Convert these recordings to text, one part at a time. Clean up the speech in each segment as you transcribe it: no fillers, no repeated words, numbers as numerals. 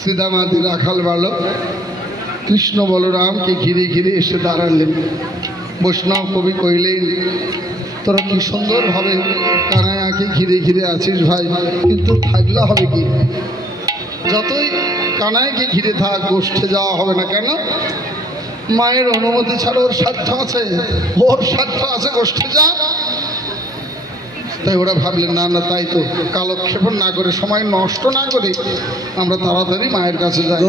শ্রীদামাদি রাখাল বালক কৃষ্ণ বলরামকে ঘিরে ঘিরে এসে দাঁড়ালেন। বৈষ্ণব কবি কইলেন, তোরা কি সুন্দরভাবে কানাইয়াকে ঘিরে ঘিরে আছিস ভাই, কিন্তু থাকলে হবে কি? যতই কানাইকে ঘিরে থাক, গোষ্ঠে যাওয়া হবে না। কেন? মায়ের অনুমতি ছাড়া ওর স্বার্থ আছে, ওর স্বার্থ আছে, গোষ্ঠে যা। তাই ওরা ভাবলেন না না, তাই তো কালক্ষেপণ না করে, সময় নষ্ট না করে আমরা তাড়াতাড়ি মায়ের কাছে যাই।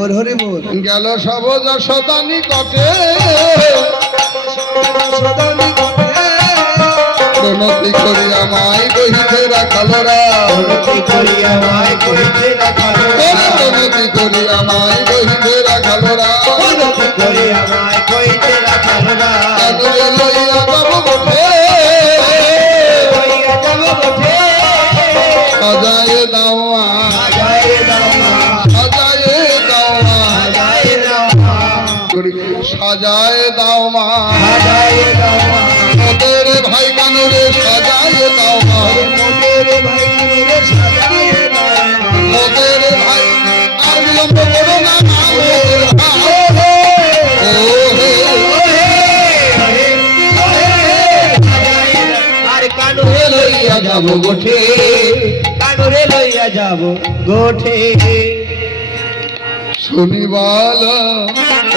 গেল সব যশোদানি কটে, প্রণতি করি আমায় কহিতে রাখালরা, প্রণতি করি আমায় কহিতে রাখালরা, প্রণতি করি আমায় কহিতে রাখালরা, প্রণতি করি আমায় কহিতে রাখালরা। কানুরে লইয়া যাব বটে, লইয়া যাব বটে, সাজায়ে দাও মা, সাজায়ে দাও মা, সাজায়ে দাও মা, সাজায়ে দাও মা, সাজায়ে দাও মা, সাজায়ে দাও মা। মোদের ভাই কানুরে সাজায়ে দাও মা, মোদের ভাই কানুরে সাজায়ে দাও মা, মোদের ভাই আর বিলম্ব করো না, মোদের ভাই আর কানুরে লইয়া যাব গোঠে, কানুরে লইয়া যাব গোঠে। শুনিবাল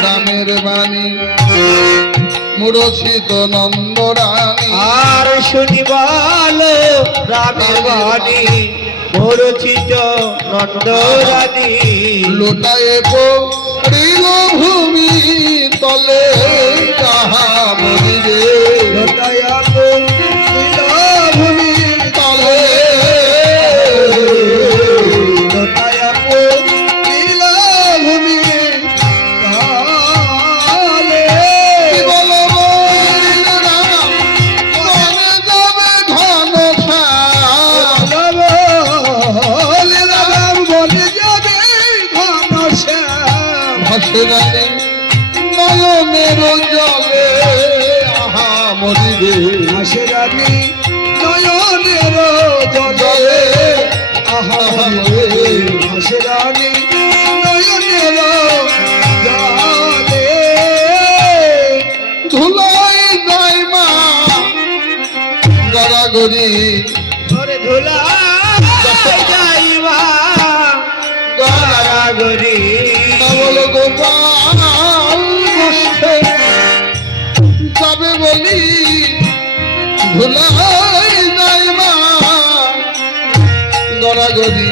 রামের বাণী মূরছিত নন্দরানী, আর শুনিবাল রামের বাণী মূরছিত নন্দরানী। লোটায়ে পড়িল ভূমি তলে যাহা মরিরে, লোটায়া পড়িল ভূমি তলে, লোটায়া পড়িল ভূমি তলে। বল বলিল রাম বনে যাবে ঘন শ্যাম, বলিল রাম বনে যাবে ঘন শ্যাম। ভাসে রানী নয়নের জলে আহা মরিবে, ভাসে রানী নয়নের জলে আহা মরিবে, ভাসে রানী নয়নের জলে। ধুলাই যায় মা গড়াগড়ি, ধরে ধুলাই যায় মা গড়াগড়ি। বল গোপাল গোষ্ঠে যাবে বলি, ধুলাই যায় মা গড়াগড়ি।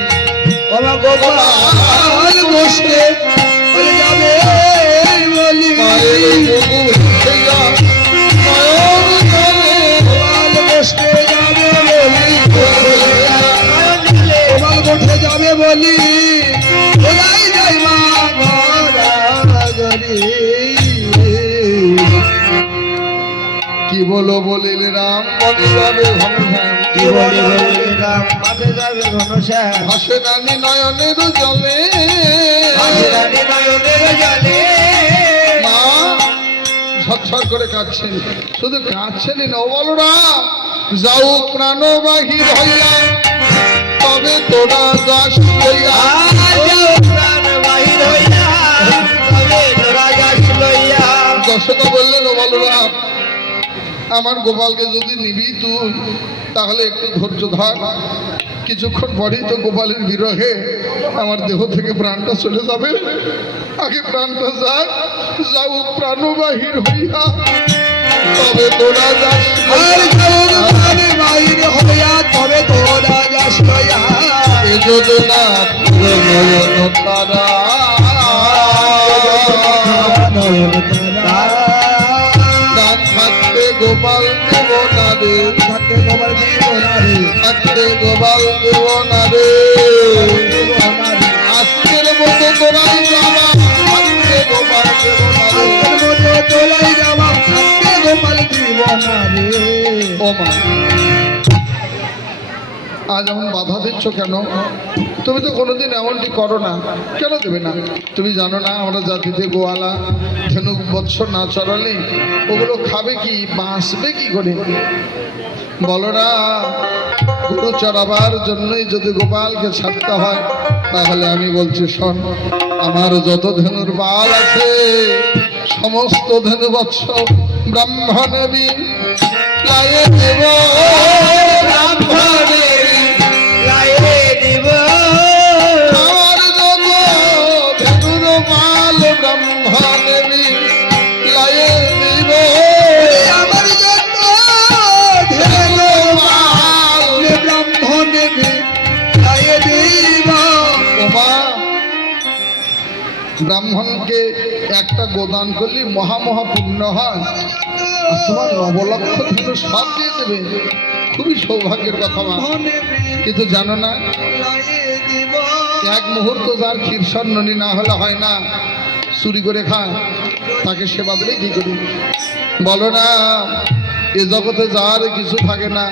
বাবা গোপাল গোষ্ঠে যাবে বলি, গোপাল গোষ্ঠে যাবে বলি, গোপাল গোষ্ঠে যাবে বলি, ধুলাই যায় মা গড়াগড়ি। কি বলো বলিলে রাম বনে যাবে ঘনশ্যাম, কি বলো বলিলে রাম বনে যাবে ঘনশ্যাম। ভাসে রানী নয়নের জলে, ভাসে রানী নয়নের জলে। মা ঝরঝর করে কাঁদছেন, শুধু কাঁদছেনই না, ও বলরাম যাও প্রাণ বাহির হইয়া, তবে তোরা যাস লইয়া, যাও প্রাণ বাহির হইয়া, তবে তোরা যাস লইয়া। যশোদা বললেন, ও বলরাম আমার গোপালকে যদি নিবি তুই, তাহলে একটু ধৈর্য ধর, কিছুক্ষণ পরেই তো গোপালের বিরহে আমার দেহ থেকে প্রাণটা চলে যাবে। আগে প্রাণটা যাক, যাও প্রাণ বাহির হইয়া, তবে তোরা যাস বাহির হইয়া, তবে তোরা যাস লইয়া। এ যোজনা নয়ন তারা, নয়ন তারা। থাকতে গোপাল দেব না রে, থাকতে গোপাল দেব না রে, থাকতে গোপাল দেব না রে। আজকের মতো তোরাই যাবা, থাকতে গোপাল দেব না রে, আজকের মতো তোরাই যাবা, থাকতে গোপাল দেব না রে। ও মা, আজ এমন বাধা দিচ্ছ কেন? তুমি তো কোনোদিন এমনটি করো না, কেন দেবে না? তুমি জানো না আমরা জাতিতে গোয়ালা, ধেনুক বৎস না চড়ালে ওগুলো খাবে কি, বাঁচবে কি করে? বলরা গরু চড়াবার জন্যই যদি গোপালকে ছাড়তে হয়, তাহলে আমি বলছি শোন, আমার যত ধনুর বাল আছে সমস্ত ধনু বৎস ব্রাহ্মণবী লায়ে দেব, ব্রাহ্মণে লাইয়ে দিব। আমার যত ধনুর বাল ব্রাহ্মণবী লায়ে দেব, আমার যত ধেনু বাল ব্রাহ্মণে লাইয়ে দিব। ওমা ব্রাহ্মণকে একটা গোদান করলে মহা পুণ্য হয়, আর তোমার 9 লক্ষ ধনু সব দিয়ে দেবে, খুবই সৌভাগ্যের কথা মা। কিন্তু জানো না, লাইয়ে দিব। এক মুহূর্ত যার ক্ষীর স্বর্ণনী না হলে হয় না, চুরি করে খায়, তাকে সেবা দিলে কি করি বলো না? এ জগতে যার কিছু থাকে না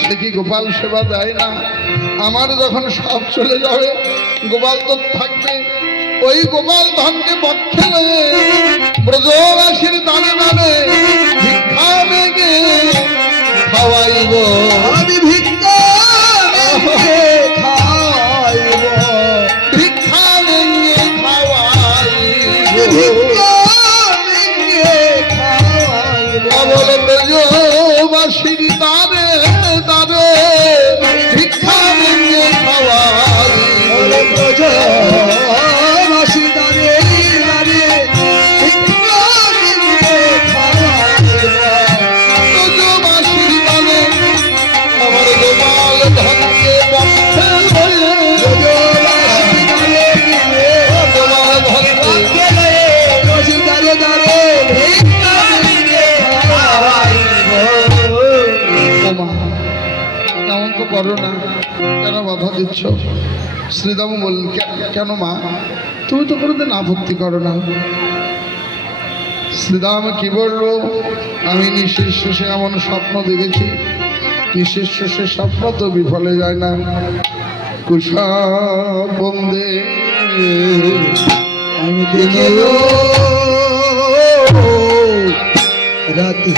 সে কি গোপাল সেবা দেয় না? আমার যখন সব চলে যাবে গোপাল তো থাকবে, ওই গোপাল ধনকে পক্ষে লয়ে ব্রজবাসীর দানে দানে ভিক্ষা মেঘে খাওয়াইব, আমি ভিক্ষা মেঘে খাইব। ভিক্ষা মেঘে খাওয়াইব, ভিক্ষা মেঘে খাইব। কেবল ব্রজবাসীর দানে দানে ভিক্ষা মেঘে খাওয়াইব। ওরে ব্রজবাসী দাঁড়ে দাঁড়ে ভিক্ষা মেঘে খাইব। ব্রজবাসীর দানে আমার গোপাল ধনকে পক্ষে লয়ে, ব্রজবাসী দাঁড়ে দাঁড়ে গোপাল ধনকে ভিক্ষা লয়ে রসি দাঁড়ে দাঁড়ে ভিক্ষা মেঘে খাইব। ওমা এমন তো করো না, কেন বাধা দিচ্ছ? শ্রীদাম বললেন, কেন মা তুমি তো কোনোদিন আপত্তি করো না? শ্রীদাম কি বললো, আমি নিঃশেষ শেষে এমন স্বপ্ন দেখেছি, নিঃশেষ শেষে স্বপ্ন তো বিফলে যায় না। কুষা বন্দে আমি দেখে রাতে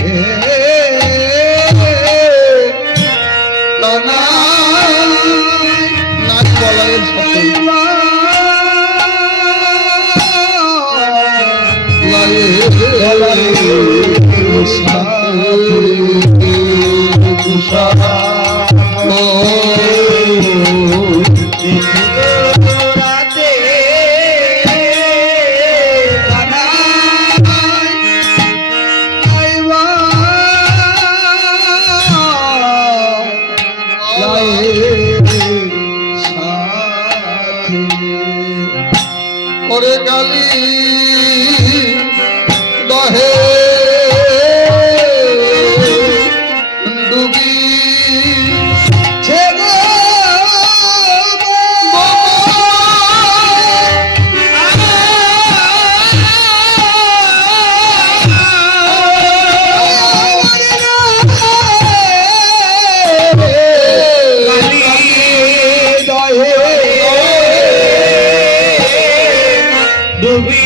নারী বলায়ের সাথে রাতে ওরে গালি দহে ডুবি ডুবি